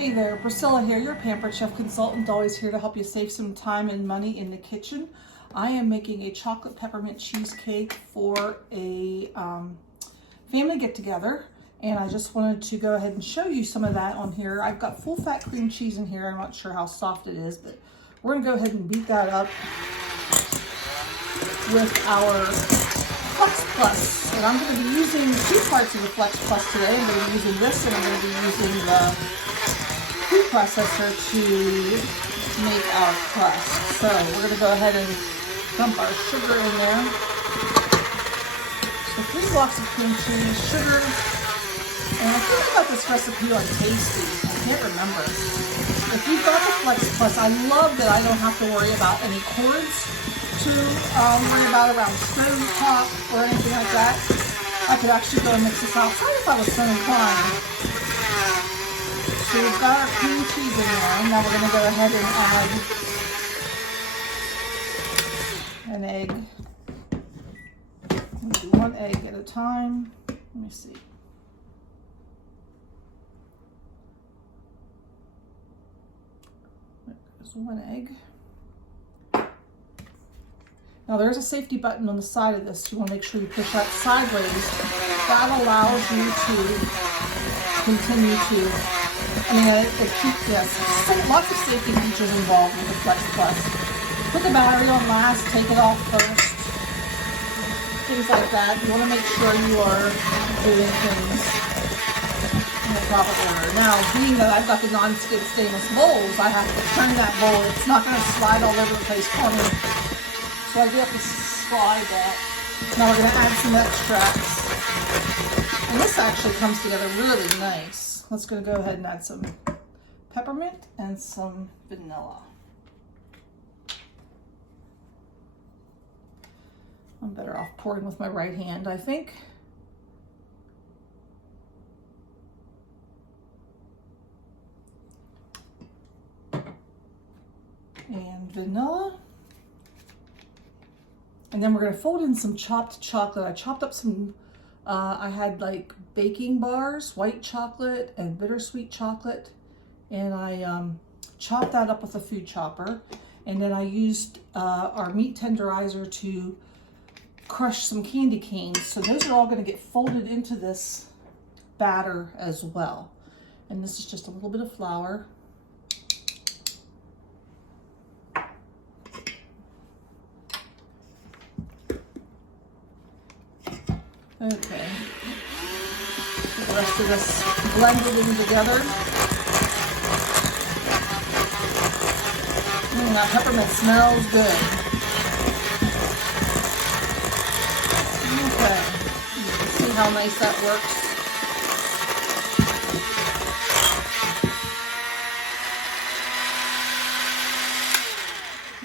Hey there, Priscilla here, your Pampered Chef consultant, always here to help you save some time and money in the kitchen. I am making a chocolate peppermint cheesecake for a family get-together, and I just wanted to go ahead and show you some of that on here. I've got full fat cream cheese in here. I'm not sure how soft it is, but we're gonna go ahead and beat that up with our Flex Plus. And I'm gonna be using 2 parts of the Flex Plus today. I'm gonna be using this, and I'm gonna be using the food processor to make our crust. So we're going to go ahead and dump our sugar in there. So 3 blocks of cream cheese, sugar, and I think I got this recipe on Tasty. I can't remember. If you've got the Flex Plus, I love that I don't have to worry about any cords to worry about around stove top or anything like that. I could actually go and mix this outside if I was so inclined. So we've got our cream cheese in there. Now we're going to go ahead and add an egg. I'm going to do 1 egg at a time. Let me see. There's 1 egg. Now there's a safety button on the side of this. You want to make sure you push that sideways. That allows you to continue to lots of safety features involved with the Flex Plus. Put the battery on last, take it off first, things like that. You want to make sure you are doing things in the proper order. Now, being that I've got the non-skid stainless bowls, I have to turn that bowl. It's not going to slide all over the place for me. So I do have to slide that. Now we're going to add some extracts. And this actually comes together really nice. Let's go ahead and add some peppermint and some vanilla. I'm better off pouring with my right hand, I think. And vanilla. And then we're going to fold in some chopped chocolate. I chopped up some I had like baking bars, white chocolate and bittersweet chocolate, and I chopped that up with a food chopper, and then I used our meat tenderizer to crush some candy canes. So those are all going to get folded into this batter as well. And this is just a little bit of flour. Okay, the rest of this blended in together. That peppermint smells good. Okay, you can see how nice that works.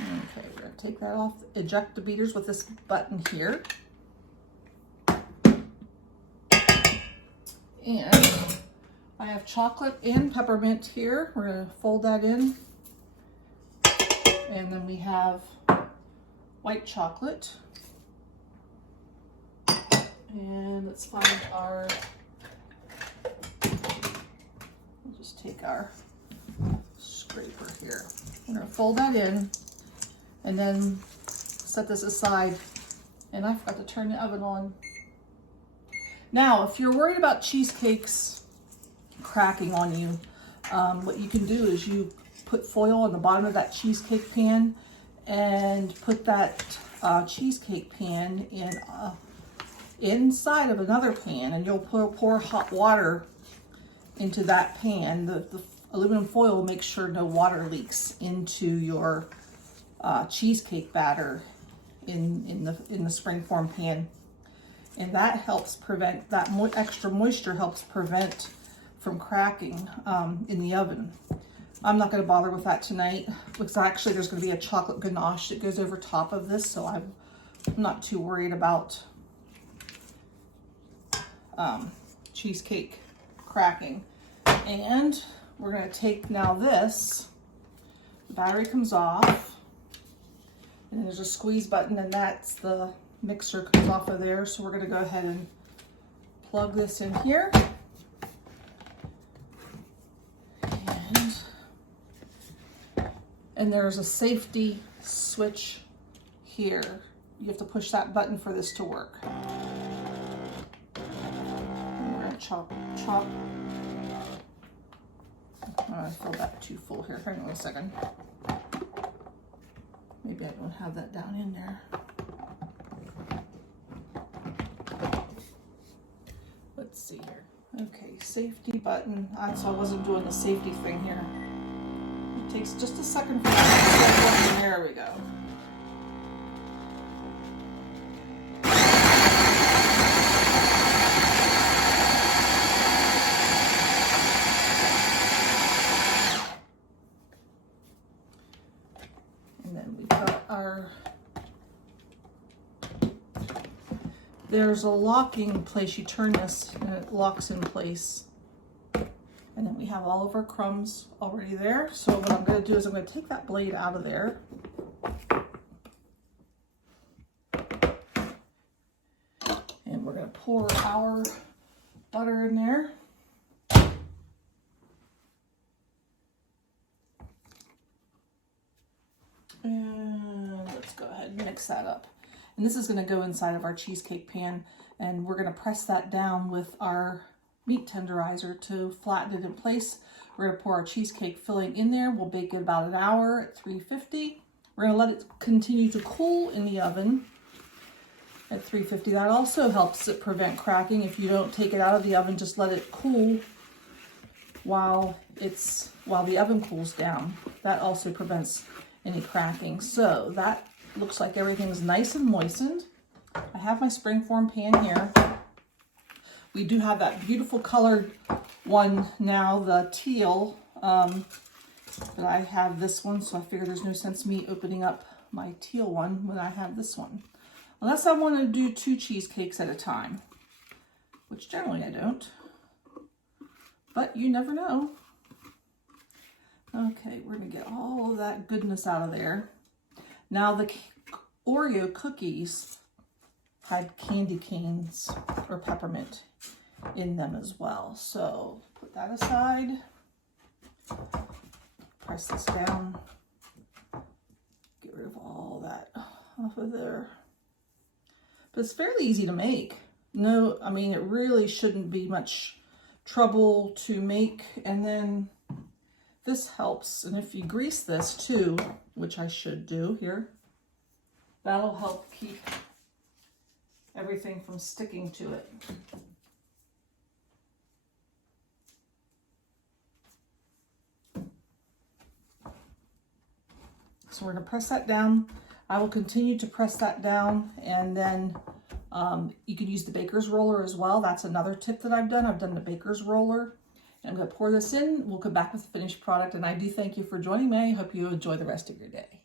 Okay, we're going to take that off, eject the beaters with this button here. And I have chocolate and peppermint here. We're going to fold that in. And then we have white chocolate. And let's find our, we'll just take our scraper here. We're going to fold that in and then set this aside. And I forgot to turn the oven on. Now, if you're worried about cheesecakes cracking on you, what you can do is you put foil on the bottom of that cheesecake pan and put that cheesecake pan in inside of another pan, and you'll pour hot water into that pan. The aluminum foil will make sure no water leaks into your cheesecake batter in the springform pan. And that helps prevent, that extra moisture helps prevent from cracking in the oven. I'm not going to bother with that tonight because actually there's going to be a chocolate ganache that goes over top of this, so I'm not too worried about cheesecake cracking. And we're going to take now this, the battery comes off, and there's a squeeze button, and that's the mixer comes off of there. So we're going to go ahead and plug this in here. And there's a safety switch here. You have to push that button for this to work. And we're gonna chop. Oh, I filled that too full here. Hang on a second. Maybe I don't have that down in there. Let's see here. Okay, safety button. So I wasn't doing the safety thing here. It takes just a second for that to set. There we go. And then we've got our, there's a locking place. You turn this and it locks in place. And then we have all of our crumbs already there. So what I'm going to do is I'm going to take that blade out of there. And we're going to pour our butter in there. And let's go ahead and mix that up. And this is going to go inside of our cheesecake pan, and we're going to press that down with our meat tenderizer to flatten it in place. We're going to pour our cheesecake filling in there. We'll bake it about an hour at 350. We're going to let it continue to cool in the oven at 350. That also helps it prevent cracking. If you don't take it out of the oven, just let it cool while the oven cools down. That also prevents any cracking. So that looks like everything's nice and moistened. I have my springform pan here. We do have that beautiful colored one now, the teal, but I have this one, so I figure there's no sense me opening up my teal one when I have this one. Unless I want to do 2 cheesecakes at a time, which generally I don't, but you never know. Okay, we're gonna get all of that goodness out of there. Now the Oreo cookies had candy canes or peppermint in them as well. So put that aside, press this down, get rid of all that off of there. But it's fairly easy to make. No, I mean, it really shouldn't be much trouble to make. And then this helps, and if you grease this too, which I should do here, that'll help keep everything from sticking to it. So we're going to press that down. I will continue to press that down, and then you can use the baker's roller as well. That's another tip that I've done. I've done the baker's roller. And I'm going to pour this in. We'll come back with the finished product, and I do thank you for joining me. I hope you enjoy the rest of your day.